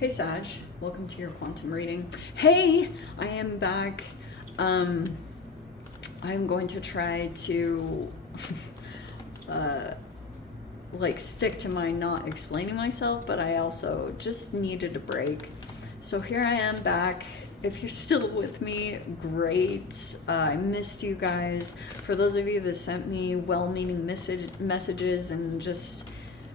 Hey Sag, welcome to your quantum reading. Hey, I am back. I'm going to try to stick to my not explaining myself, but I also just needed a break. So here I am back. If you're still with me, great. I missed you guys. For those of you that sent me well-meaning messages and just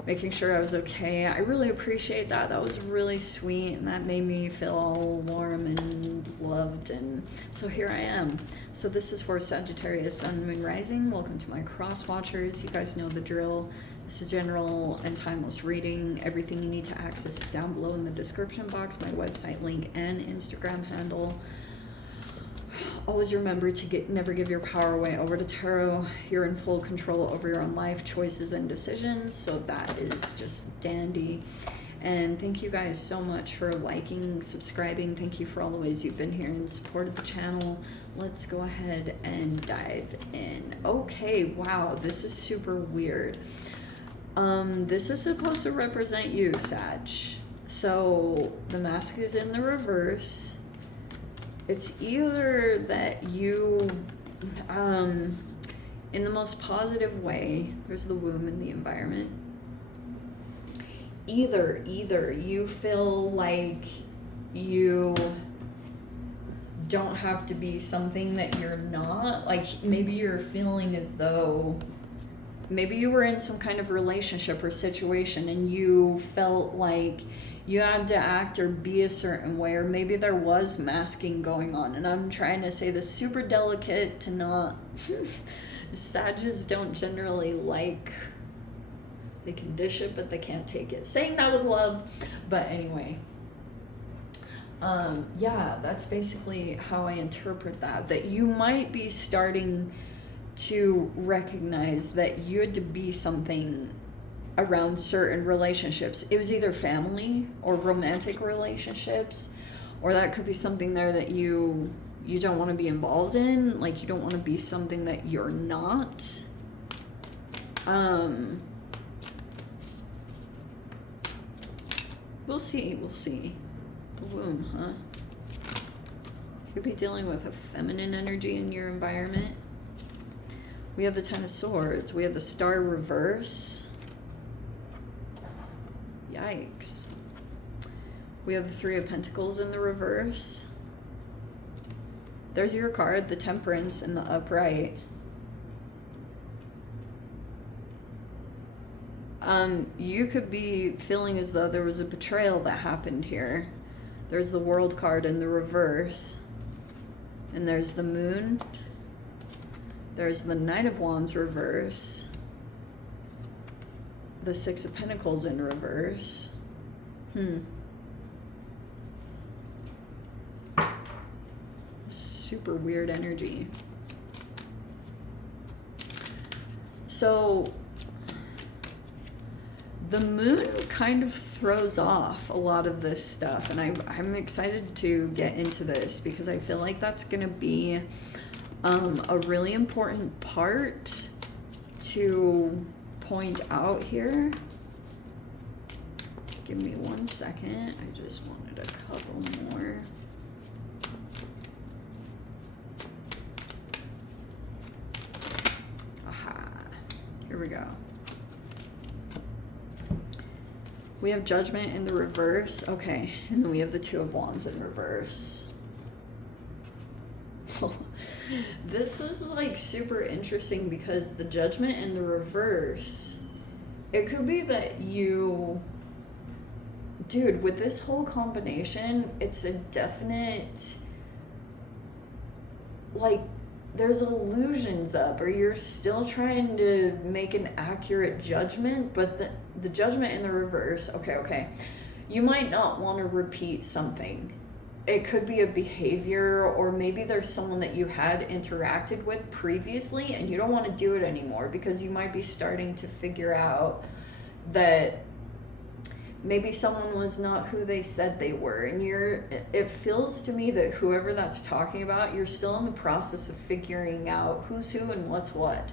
making sure I was okay, I really appreciate that. That was really sweet, and that made me feel all warm and loved. And so here I am. So this is for Sagittarius, Sun, Moon, Rising. Welcome to my cross watchers. You guys know the drill. This is general and timeless reading. Everything you need to access is down below in the description box, my website link and Instagram handle. Always remember to never give your power away over to tarot. You're in full control over your own life, choices, and decisions. So that is just dandy. And thank you guys so much for liking, subscribing. Thank you for all the ways you've been here and supported the channel. Let's go ahead and dive in. Okay, wow, this is super weird. This is supposed to represent you, Sag. So the mask is in the reverse. It's either that you, in the most positive way, there's the womb in the environment. Either you feel like you don't have to be something that you're not. Like maybe you're feeling as though maybe you were in some kind of relationship or situation and you felt like you had to act or be a certain way, or maybe there was masking going on. And I'm trying to say this super delicate to not Sages don't generally like, they can dish it but they can't take it, saying that with love. But anyway, yeah, that's basically how I interpret that you might be starting to recognize that you had to be something around certain relationships. It was either family or romantic relationships, or that could be something there that you don't want to be involved in, like you don't want to be something that you're not. We'll see. The womb, huh? You could be dealing with a feminine energy in your environment. We have the Ten of Swords. We have the Star reverse. Yikes. We have the Three of Pentacles in the reverse. There's your card, the Temperance in the upright. You could be feeling as though there was a betrayal that happened here. There's the World card in the reverse. And there's the Moon. There's the Knight of Wands reverse. The Six of Pentacles in reverse. Super weird energy. So the moon kind of throws off a lot of this stuff, and I'm excited to get into this because I feel like that's gonna be a really important part to point out here. Give me 1 second. I just wanted a couple more. Aha. Here we go. We have Judgment in the reverse. Okay. And then we have the Two of Wands in reverse. This is like super interesting because the Judgment in the reverse, it could be that you, dude, with this whole combination, it's a definite, like, there's illusions up, or you're still trying to make an accurate judgment, but the Judgment in the reverse, okay, you might not want to repeat something. It could be a behavior, or maybe there's someone that you had interacted with previously and you don't want to do it anymore because you might be starting to figure out that maybe someone was not who they said they were. And it feels to me that whoever that's talking about, you're still in the process of figuring out who's who and what's what.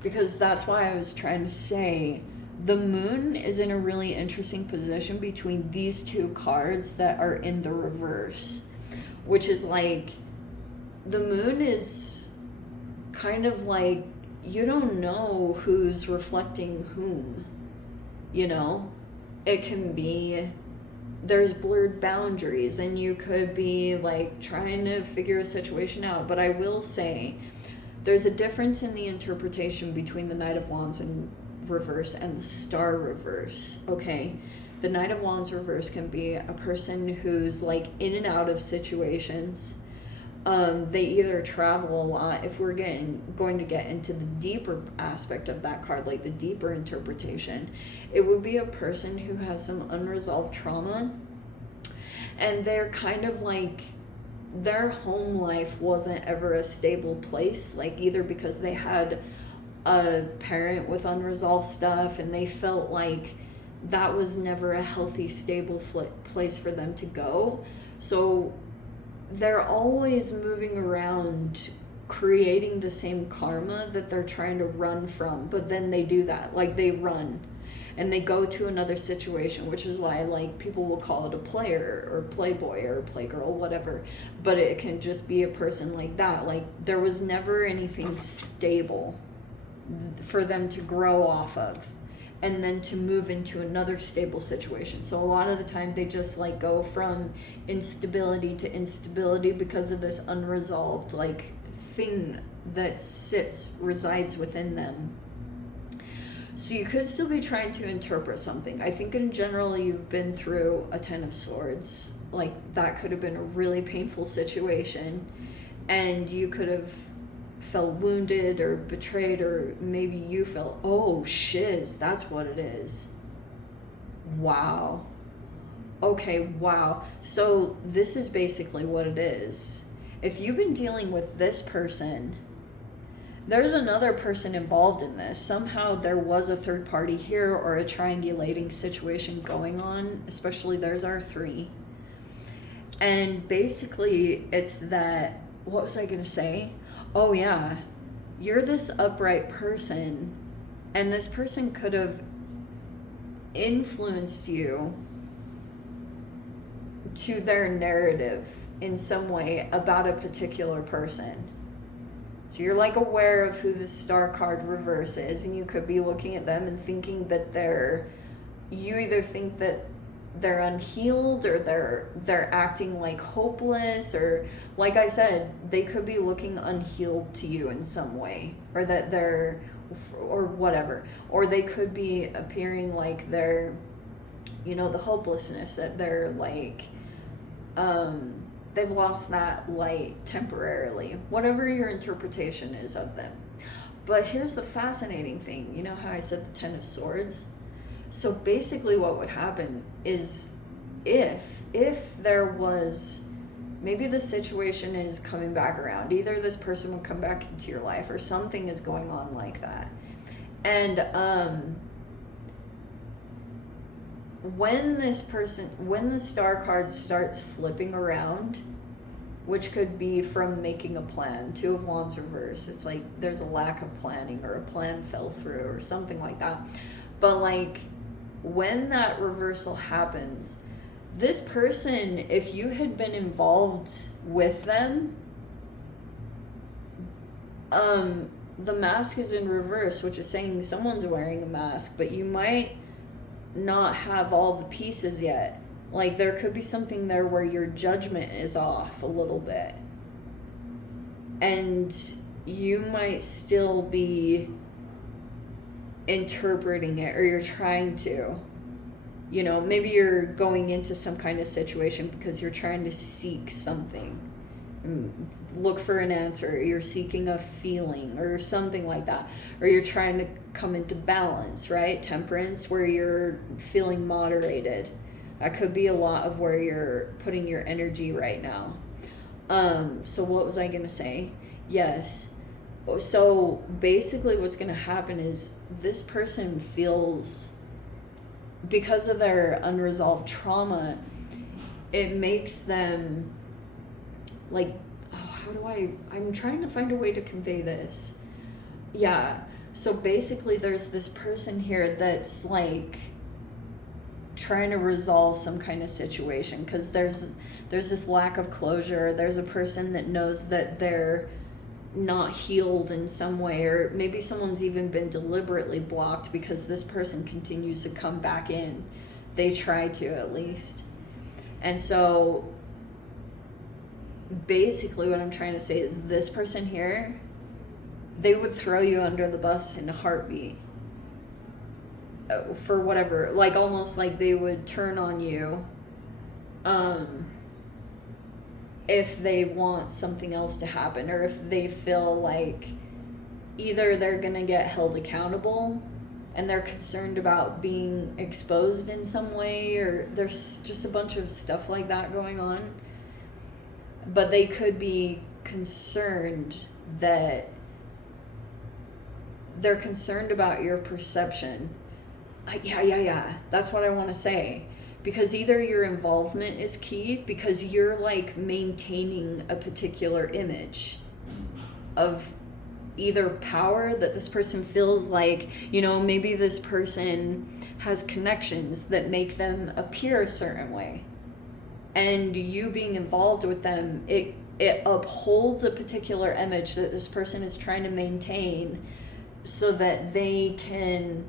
Because that's why I was trying to say The moon is in a really interesting position between these two cards that are in the reverse, which is like, the moon is kind of like, you don't know who's reflecting whom, you know? It can be, there's blurred boundaries, and you could be like trying to figure a situation out. But I will say, there's a difference in the interpretation between the Knight of Wands in reverse and the Star reverse, okay? The Knight of Wands reverse can be a person who's like in and out of situations. They either travel a lot. If we're going to get into the deeper aspect of that card, like the deeper interpretation, it would be a person who has some unresolved trauma, and they're kind of like, their home life wasn't ever a stable place, like either because they had a parent with unresolved stuff and they felt like that was never a healthy, stable place for them to go. So they're always moving around creating the same karma that they're trying to run from. But then they do that, like they run and they go to another situation, which is why like people will call it a player or playboy or playgirl, whatever. But it can just be a person like that. Like there was never anything stable for them to grow off of, and then to move into another stable situation. So a lot of the time they just like go from instability to instability because of this unresolved like thing that resides within them. So you could still be trying to interpret something. I think in general you've been through a 10 of Swords. Like that could have been a really painful situation, and you could have felt wounded or betrayed, or maybe you felt, oh shiz, that's what it is. Wow. Okay, wow. So this is basically what it is. If you've been dealing with this person, there's another person involved in this. Somehow there was a third party here, or a triangulating situation going on, especially there's our 3. And basically it's that, what was I gonna say? Oh yeah, you're this upright person, and this person could have influenced you to their narrative in some way about a particular person. So you're like aware of who the Star card reverse is, and you could be looking at them and thinking that you either think that they're unhealed, or they're acting like hopeless, or like I said, they could be looking unhealed to you in some way, or that they're, or whatever, or they could be appearing like they're, you know, the hopelessness, that they're like they've lost that light temporarily, whatever your interpretation is of them. But here's the fascinating thing. You know how I said the 10 of Swords? So basically what would happen is, if there was, maybe the situation is coming back around, either this person would come back into your life, or something is going on like that. And when the Star card starts flipping around, which could be from making a plan, 2 of Wands reverse, it's like there's a lack of planning, or a plan fell through, or something like that. But like, when that reversal happens, this person, if you had been involved with them, the mask is in reverse, which is saying someone's wearing a mask, but you might not have all the pieces yet. Like there could be something there where your judgment is off a little bit, and you might still be interpreting it, or you're trying to, you know, maybe you're going into some kind of situation because you're trying to seek something, look for an answer, or you're seeking a feeling or something like that, or you're trying to come into balance, right? Temperance, where you're feeling moderated. That could be a lot of where you're putting your energy right now. So what was I gonna say? Yes. So basically what's going to happen is this person feels, because of their unresolved trauma, it makes them like, I'm trying to find a way to convey this. Yeah. So basically there's this person here that's like trying to resolve some kind of situation, because there's this lack of closure. There's a person that knows that they're not healed in some way, or maybe someone's even been deliberately blocked because this person continues to come back in. They try to, at least. And so basically what I'm trying to say is this person here, they would throw you under the bus in a heartbeat. For whatever, like almost like they would turn on you if they want something else to happen, or if they feel like either they're gonna get held accountable and they're concerned about being exposed in some way, or there's just a bunch of stuff like that going on. But they could be concerned that they're concerned about your perception. Yeah. That's what I want to say. Because either your involvement is key, because you're like maintaining a particular image of either power that this person feels like, you know, maybe this person has connections that make them appear a certain way. And you being involved with them, it upholds a particular image that this person is trying to maintain so that they can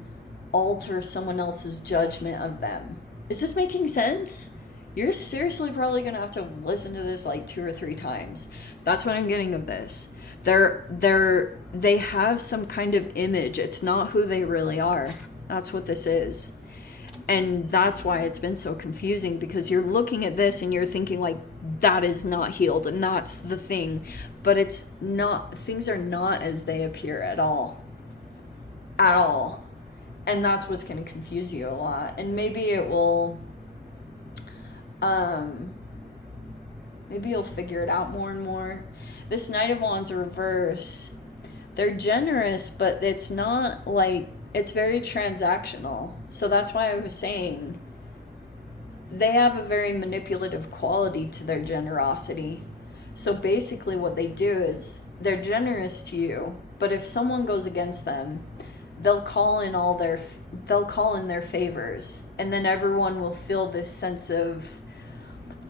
alter someone else's judgment of them. Is this making sense? You're seriously probably gonna have to listen to this like 2 or 3 times. That's what I'm getting of this. They have some kind of image. It's not who they really are. That's what this is. And that's why it's been so confusing, because you're looking at this and you're thinking like, that is not healed and that's the thing. But it's not, things are not as they appear at all. At all. And that's what's going to confuse you a lot. And maybe it will, maybe you'll figure it out more and more. This Knight of Wands reverse, they're generous, but it's not like, it's very transactional. So that's why I was saying they have a very manipulative quality to their generosity. So basically what they do is they're generous to you, but if someone goes against them, they'll call in their favors, and then everyone will feel this sense of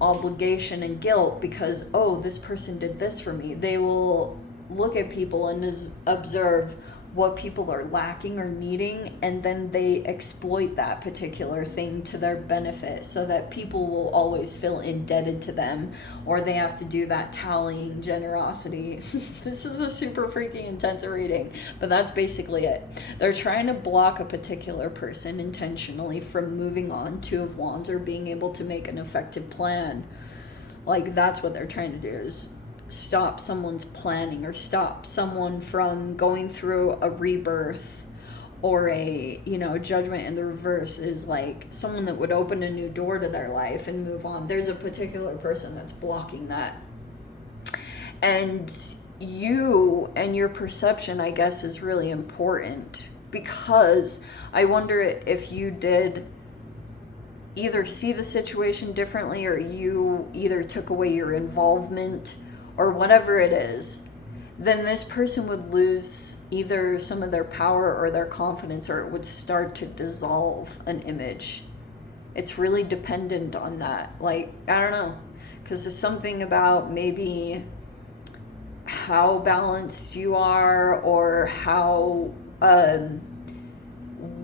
obligation and guilt because, oh, this person did this for me. They will look at people and observe what people are lacking or needing, and then they exploit that particular thing to their benefit so that people will always feel indebted to them, or they have to do that tallying generosity. This is a super freaking intense reading, but that's basically it. They're trying to block a particular person intentionally from moving on, 2 of Wands, or being able to make an effective plan. Like, that's what they're trying to do, is stop someone's planning, or stop someone from going through a rebirth, or a, you know, judgment in the reverse is like someone that would open a new door to their life and move on. There's a particular person that's blocking that. And you and your perception, I guess, is really important, because I wonder if you did either see the situation differently, or you either took away your involvement, or whatever it is, then this person would lose either some of their power or their confidence, or it would start to dissolve an image. It's really dependent on that. Like, I don't know, because there's something about maybe how balanced you are, or how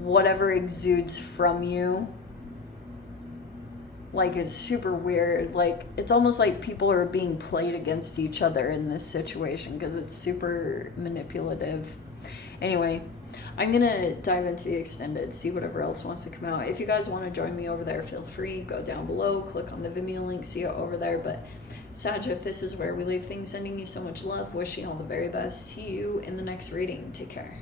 whatever exudes from you, like, it's super weird. Like, it's almost like people are being played against each other in this situation, because it's super manipulative. Anyway, I'm gonna dive into the extended, see whatever else wants to come out. If you guys want to join me over there, feel free, go down below, click on the Vimeo link, see it over there. But Sag, if this is where we leave things, sending you so much love, wishing you all the very best. See you in the next reading. Take care.